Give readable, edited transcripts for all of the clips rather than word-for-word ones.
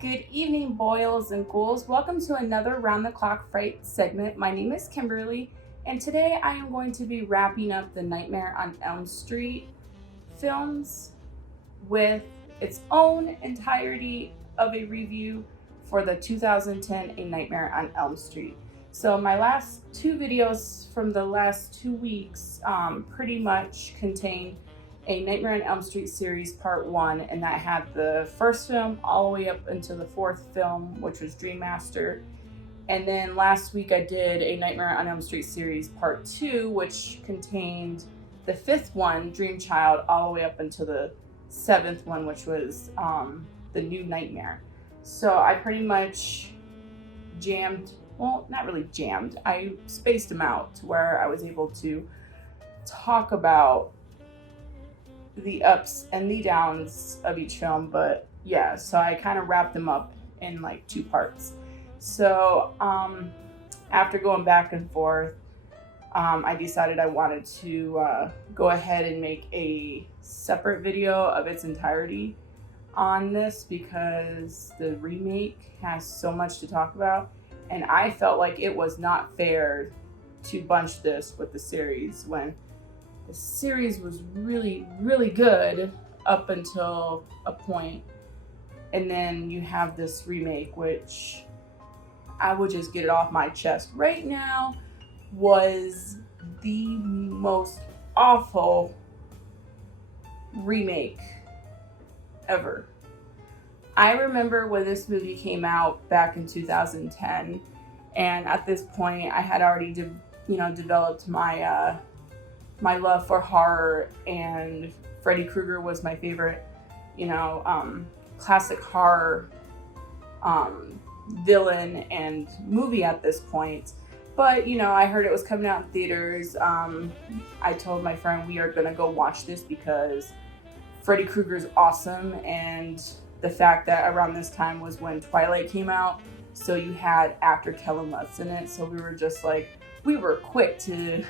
Good evening, boils and ghouls. Welcome to another Round the Clock Fright segment. My name is Kimberly, and today I am going to be wrapping up the Nightmare on Elm Street films with its own entirety of a review for the 2010 A Nightmare on Elm Street. So my last two videos from the last 2 weeks pretty much contain A Nightmare on Elm Street series part 1, and that had the first film all the way up into the fourth film, which was Dream Master. And then last week I did A Nightmare on Elm Street series part 2, which contained the fifth one, Dream Child, all the way up until the seventh one, which was the New Nightmare. So I pretty much not really jammed, I spaced them out to where I was able to talk about the ups and the downs of each film. But yeah, so I kind of wrapped them up in like 2 parts. So after going back and forth, I decided I wanted to go ahead and make a separate video of its entirety on this, because the remake has so much to talk about, and I felt like it was not fair to bunch this with the series when the series was really, really good up until a point. And then you have this remake, which I would just get it off my chest right now, was the most awful remake ever. I remember when this movie came out back in 2010, and at this point I had already developed my my love for horror, and Freddy Krueger was my favorite, classic horror villain and movie at this point. But, I heard it was coming out in theaters. I told my friend we are gonna go watch this because Freddy Krueger's awesome, and the fact that around this time was when Twilight came out, so you had actor Kellen Lutz in it, so we were quick to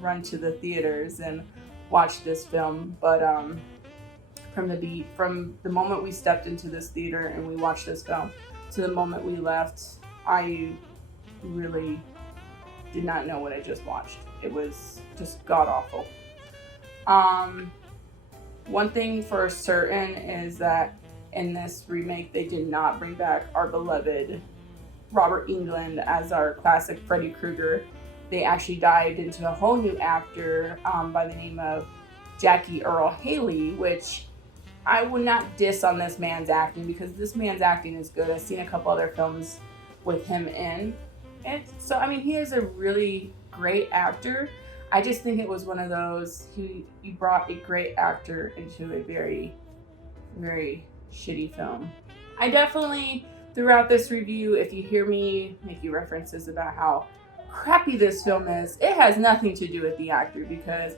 run to the theaters and watch this film. But from the moment we stepped into this theater and we watched this film to the moment we left, I really did not know what I just watched. It was just god awful. One thing for certain is that in this remake they did not bring back our beloved Robert Englund as our classic Freddy Krueger. They actually dived into a whole new actor by the name of Jackie Earle Haley, which I would not diss on this man's acting, because this man's acting is good. I've seen a couple other films with him in. And so, he is a really great actor. I just think it was one of those, he brought a great actor into a very, very shitty film. I definitely, throughout this review, if you hear me making references about how crappy this film is, it has nothing to do with the actor, because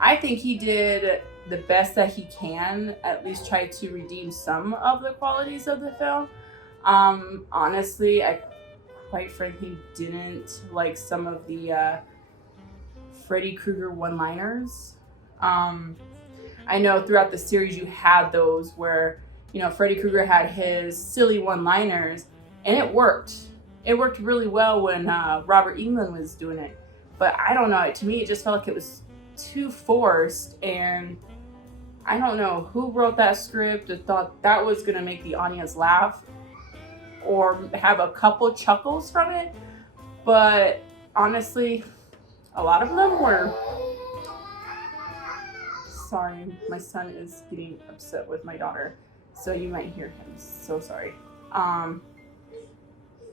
I think he did the best that he can, at least try to redeem some of the qualities of the film. Honestly, I quite frankly didn't like some of the Freddy Krueger one-liners. I know throughout the series you had those where, Freddy Krueger had his silly one-liners, and it worked. It worked really well when Robert Englund was doing it. But I don't know, to me it just felt like it was too forced, and I don't know who wrote that script and thought that was going to make the audience laugh or have a couple chuckles from it. But honestly, a lot of them were. Sorry, my son is getting upset with my daughter, so you might hear him. So sorry.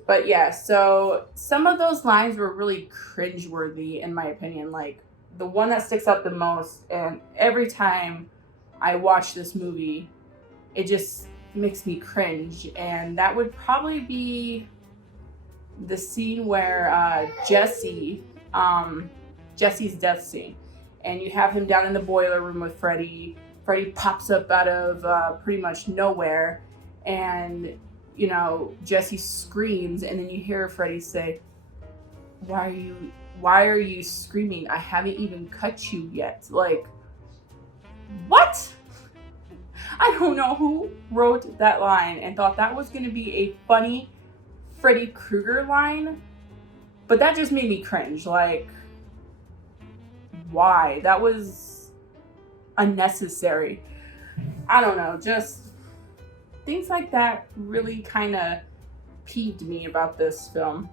But yeah, so some of those lines were really cringeworthy in my opinion. Like the one that sticks out the most, and every time I watch this movie, it just makes me cringe, and that would probably be the scene where Jesse's death scene, and you have him down in the boiler room with Freddy. Freddy pops up out of pretty much nowhere, and Jesse screams, and then you hear Freddy say, why are you screaming? I haven't even cut you yet." Like, what? I don't know who wrote that line and thought that was going to be a funny Freddy Krueger line, but that just made me cringe. Like, why? That was unnecessary. I don't know, just things like that really kind of peeved me about this film.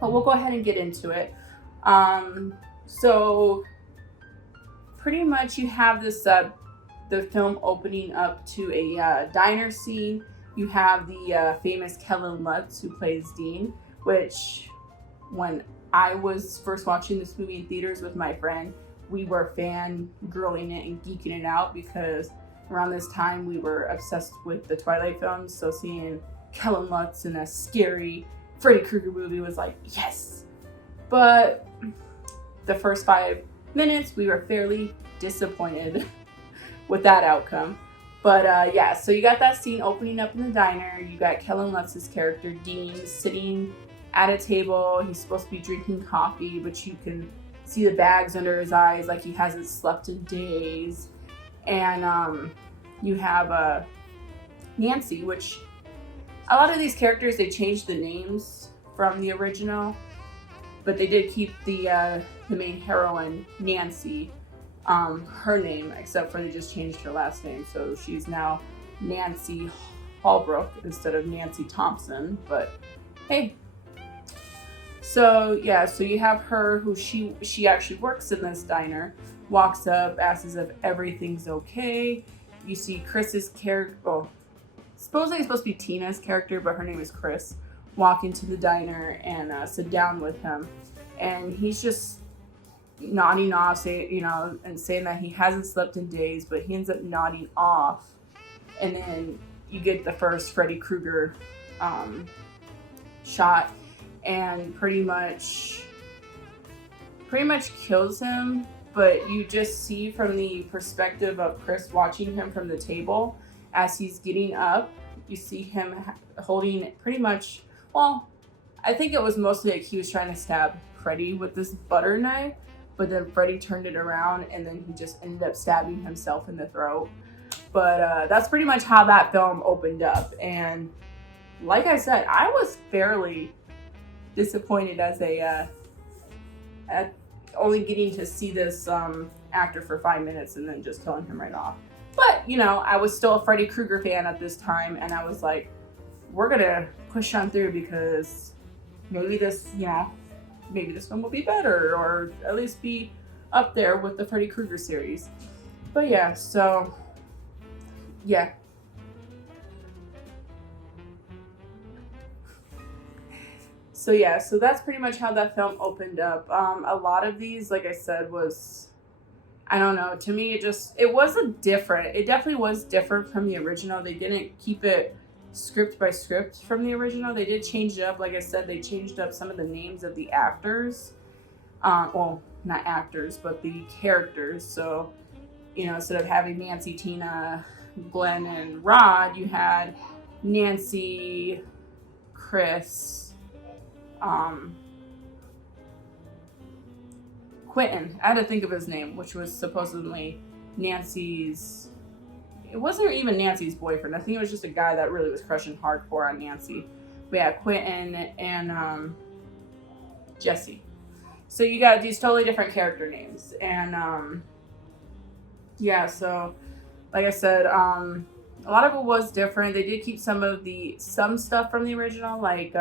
But we'll go ahead and get into it. So pretty much you have this the film opening up to a diner scene. You have the famous Kellen Lutz who plays Dean, which when I was first watching this movie in theaters with my friend, we were fangirling it and geeking it out because around this time we were obsessed with the Twilight films. So seeing Kellen Lutz in a scary Freddy Krueger movie was like, yes. But the first 5 minutes we were fairly disappointed with that outcome. But yeah, so you got that scene opening up in the diner. You got Kellen Lutz's character Dean sitting at a table. He's supposed to be drinking coffee, but you can see the bags under his eyes like he hasn't slept in days. And you have Nancy, which a lot of these characters, they changed the names from the original, but they did keep the main heroine, Nancy, her name, except for they just changed her last name. So she's now Nancy Holbrook instead of Nancy Thompson, but hey. So yeah, so you have her who she actually works in this diner, walks up, asks if everything's okay. You see Chris's character, well, supposedly it's supposed to be Tina's character, but her name is Chris, walk into the diner and sit down with him. And he's just nodding off, and saying that he hasn't slept in days, but he ends up nodding off. And then you get the first Freddy Krueger shot, and pretty much kills him. But you just see from the perspective of Chris watching him from the table as he's getting up, you see him holding pretty much, well, I think it was mostly like he was trying to stab Freddy with this butter knife, but then Freddy turned it around and then he just ended up stabbing himself in the throat. But that's pretty much how that film opened up. And like I said, I was fairly disappointed as at only getting to see this actor for 5 minutes and then just killing him right off. But, I was still a Freddy Krueger fan at this time, and I was like, we're gonna push on through because maybe this film will be better, or at least be up there with the Freddy Krueger series. But yeah, so yeah. So that's pretty much how that film opened up. A lot of these, like I said, was, I don't know, to me it wasn't different. It definitely was different from the original. They didn't keep it script by script from the original. They did change it up. Like I said, they changed up some of the names of the actors. Well, not actors, but the characters. So, instead of having Nancy, Tina, Glenn, and Rod, you had Nancy, Chris, Quentin. I had to think of his name, which was supposedly Nancy's. It wasn't even Nancy's boyfriend. I think it was just a guy that really was crushing hardcore on Nancy. We had Quentin and Jesse. So you got these totally different character names. And yeah, so like I said, a lot of it was different. They did keep some stuff from the original, like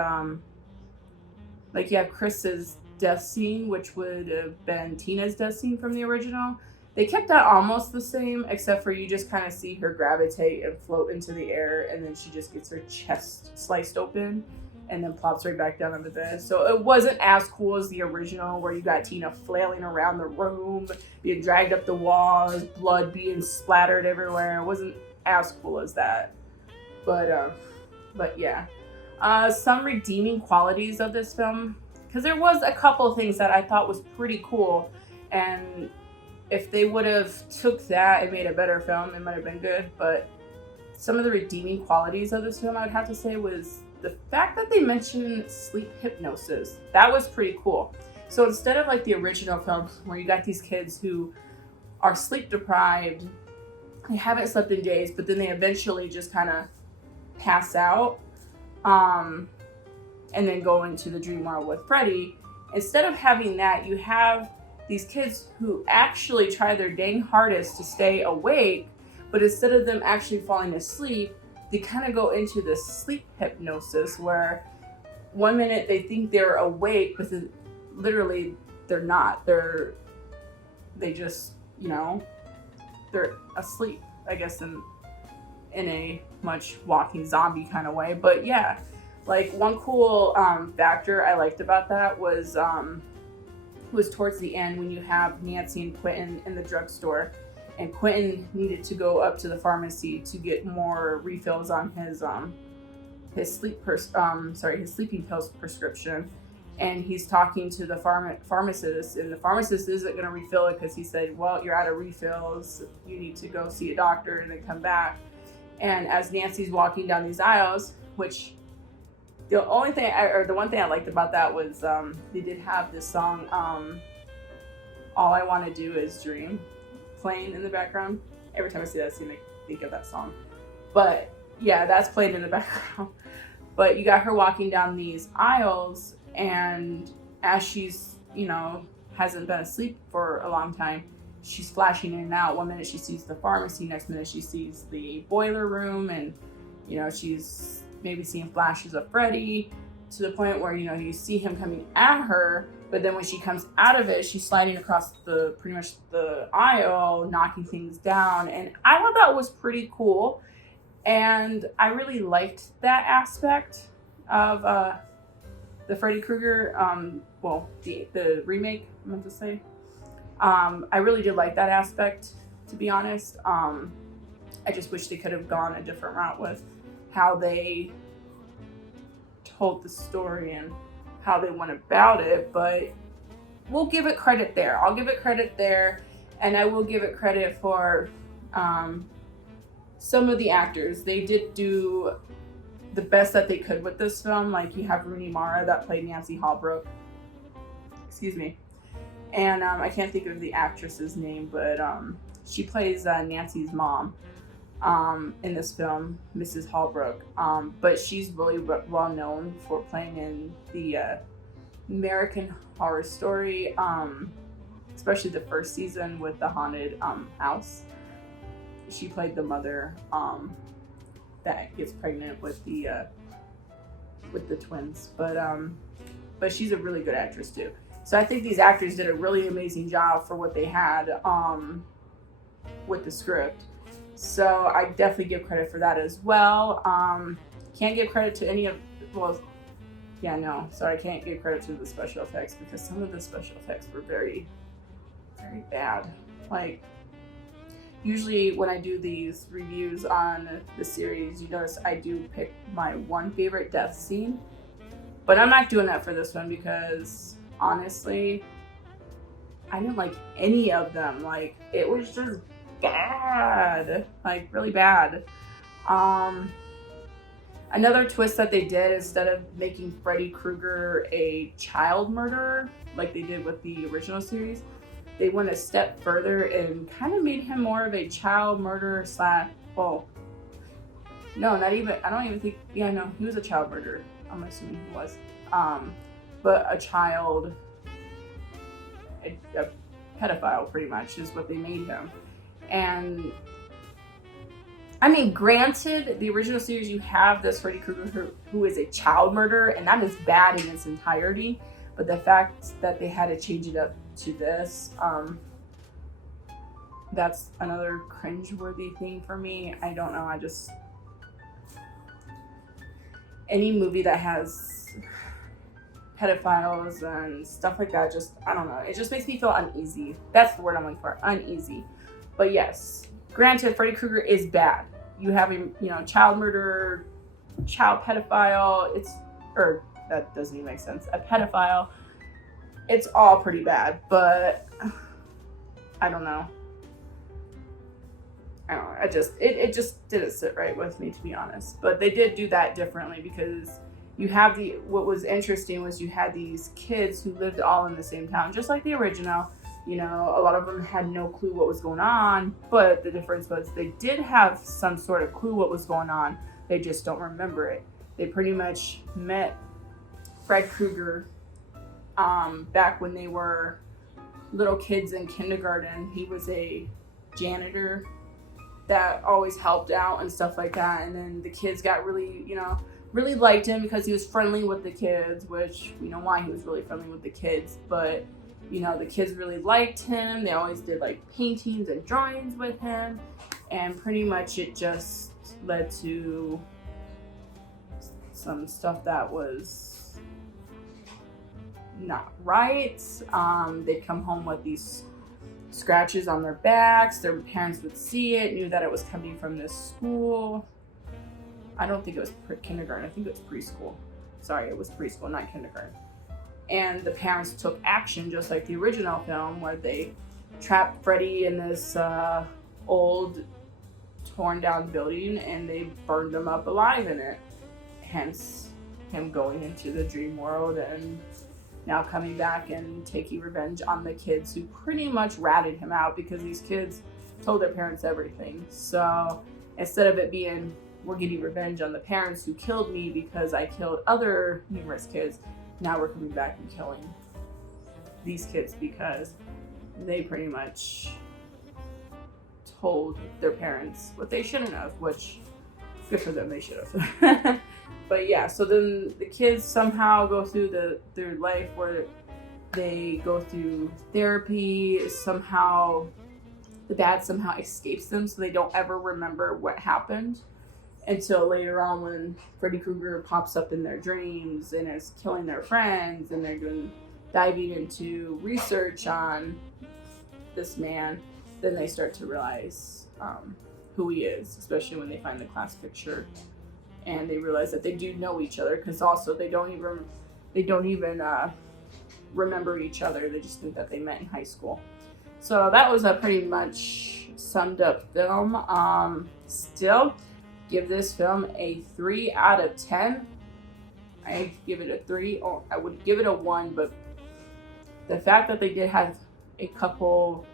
you have Chris's death scene, which would have been Tina's death scene from the original. They kept that almost the same, except for you just kind of see her gravitate and float into the air, and then she just gets her chest sliced open and then plops right back down on the bed. So it wasn't as cool as the original, where you got Tina flailing around the room, being dragged up the walls, blood being splattered everywhere. It wasn't as cool as that. But yeah. Some redeeming qualities of this film, because there was a couple of things that I thought was pretty cool, and if they would have took that and made a better film, it might have been good. But some of the redeeming qualities of this film, I would have to say, was the fact that they mentioned sleep hypnosis. That was pretty cool. So instead of like the original film where you got these kids who are sleep deprived they haven't slept in days, but then they eventually just kind of pass out, and then go into the dream world with Freddy. Instead of having that, you have these kids who actually try their dang hardest to stay awake, but instead of them actually falling asleep, they kind of go into this sleep hypnosis where one minute they think they're awake, but literally they're not. They just, they're asleep, I guess, in a much walking zombie kind of way. But yeah, like one cool factor I liked about that was towards the end when you have Nancy and Quentin in the drugstore, and Quentin needed to go up to the pharmacy to get more refills on his sleeping pills prescription, and he's talking to the pharmacist, and the pharmacist isn't going to refill it because he said, well, you're out of refills, you need to go see a doctor and then come back. And as Nancy's walking down these aisles, which the one thing I liked about that was they did have this song, All I Want to Do Is Dream, playing in the background. Every time I see that scene, I think of that song. But yeah, that's playing in the background. But you got her walking down these aisles, and as she's, hasn't been asleep for a long time, she's flashing in and out. One minute she sees the pharmacy, next minute she sees the boiler room, and she's maybe seeing flashes of Freddy, to the point where you see him coming at her, but then when she comes out of it, she's sliding across pretty much the aisle, knocking things down. And I thought that was pretty cool, and I really liked that aspect of the Freddy Krueger, the remake, I meant to say. I really did like that aspect, to be honest. I just wish they could have gone a different route with how they told the story and how they went about it, but we'll give it credit there. I'll give it credit there, and I will give it credit for some of the actors. They did do the best that they could with this film. Like, you have Rooney Mara that played Nancy Holbrook. Excuse me. And I can't think of the actress's name, but she plays Nancy's mom in this film, Mrs. Holbrook. But she's really well known for playing in the American Horror Story, especially the first season with the haunted house. She played the mother that gets pregnant with the twins. But she's a really good actress too. So I think these actors did a really amazing job for what they had with the script. So I definitely give credit for that as well. Can't give credit to any of, I can't give credit to the special effects, because some of the special effects were very, very bad. Like, usually when I do these reviews on the series, you notice I do pick my one favorite death scene. But I'm not doing that for this one because, honestly, I didn't like any of them. Like, it was just bad. Like, really bad. Another twist that they did, instead of making Freddy Krueger a child murderer, like they did with the original series, they went a step further and kind of made him more of a child murderer he was a child murderer. I'm assuming he was. But a child, a pedophile, pretty much, is what they made him. And I mean, granted, the original series, you have this Freddy Krueger who is a child murderer, and that is bad in its entirety. But the fact that they had to change it up to this, that's another cringeworthy thing for me. I don't know. Any movie that has pedophiles and stuff like that, I don't know. It just makes me feel uneasy. That's the word I'm looking for, uneasy. But yes, granted, Freddy Krueger is bad. You have him, child murderer, child pedophile. That doesn't even make sense. A pedophile. It's all pretty bad, but I don't know. It just didn't sit right with me, to be honest. But they did do that differently, because what was interesting was you had these kids who lived all in the same town, just like the original, You know, a lot of them had no clue what was going on, but the difference was they did have some sort of clue what was going on. They just don't remember it. They pretty much met Fred Krueger back when they were little kids in kindergarten. He was a janitor that always helped out and stuff like that. And then the kids got really, you know, really liked him because he was friendly with the kids, which we know why he was really friendly with the kids. But, you know, the kids really liked him. They always did like paintings and drawings with him. And pretty much it just led to some stuff that was not right. They'd come home with these scratches on their backs. Their parents would see it, knew that it was coming from this school. I don't think it was kindergarten. I think it was preschool. Sorry, it was preschool, not kindergarten. And the parents took action just like the original film, where they trapped Freddy in this old torn down building and they burned him up alive in it. Hence him going into the dream world and now coming back and taking revenge on the kids who pretty much ratted him out, because these kids told their parents everything. So instead of it being, we're getting revenge on the parents who killed me because I killed other numerous kids, now we're coming back and killing these kids because they pretty much told their parents what they shouldn't have, which good for them, they should have. But yeah, so then the kids somehow go through their life where they go through therapy. Somehow the dad somehow escapes them, so they don't ever remember what happened until later on when Freddy Krueger pops up in their dreams and is killing their friends, and they're diving into research on this man. Then they start to realize who he is, especially when they find the class picture. And they realize that they do know each other, because also they don't even remember each other. They just think that they met in high school. So that was a pretty much summed up film. Still give this film a 3 out of 10. I give it a 3, or I would give it a 1, but the fact that they did have a couple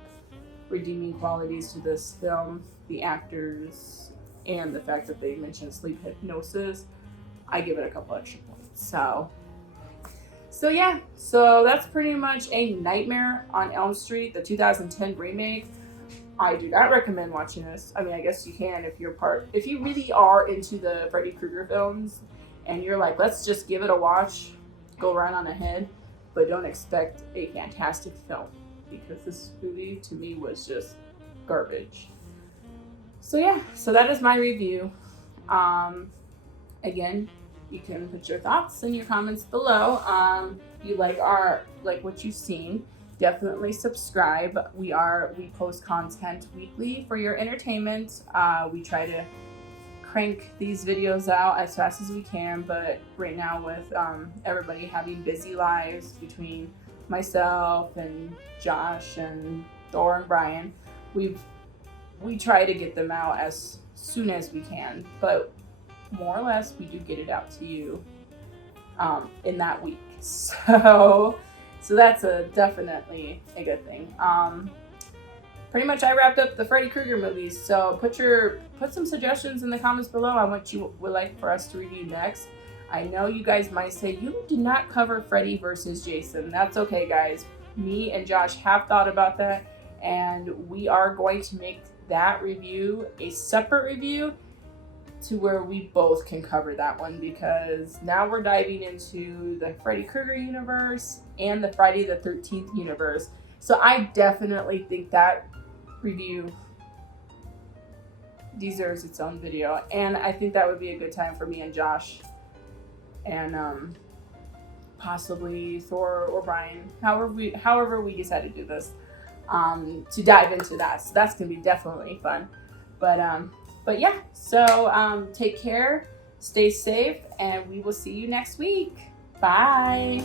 redeeming qualities to this film, the actors, and the fact that they mentioned sleep hypnosis, I give it a couple extra points. So yeah, so that's pretty much A Nightmare on Elm Street, the 2010 remake. I do not recommend watching this. I mean, I guess you can if you really are into the Freddy Krueger films and you're like, let's just give it a watch, go right on ahead, but don't expect a fantastic film, because this movie to me was just garbage. So yeah, so that is my review. Again, you can put your thoughts in your comments below. If you like what you've seen, definitely subscribe. We post content weekly for your entertainment. We try to crank these videos out as fast as we can, but right now with everybody having busy lives between myself and Josh and Thor and Brian, we try to get them out as soon as we can, but more or less we do get it out to you in that week. So that's definitely a good thing. Pretty much I wrapped up the Freddy Krueger movies, so put some suggestions in the comments below on what you would like for us to review next. I know you guys might say, you did not cover Freddy versus Jason. That's okay, guys. Me and Josh have thought about that, and we are going to make that review a separate review to where we both can cover that one, because now we're diving into the Freddy Krueger universe and the Friday the 13th universe. So I definitely think that review deserves its own video, and I think that would be a good time for me and Josh and possibly Thor or Brian, however we decide to do this, to dive into that. So that's gonna be definitely fun. But yeah, so take care, stay safe, and we will see you next week. Bye.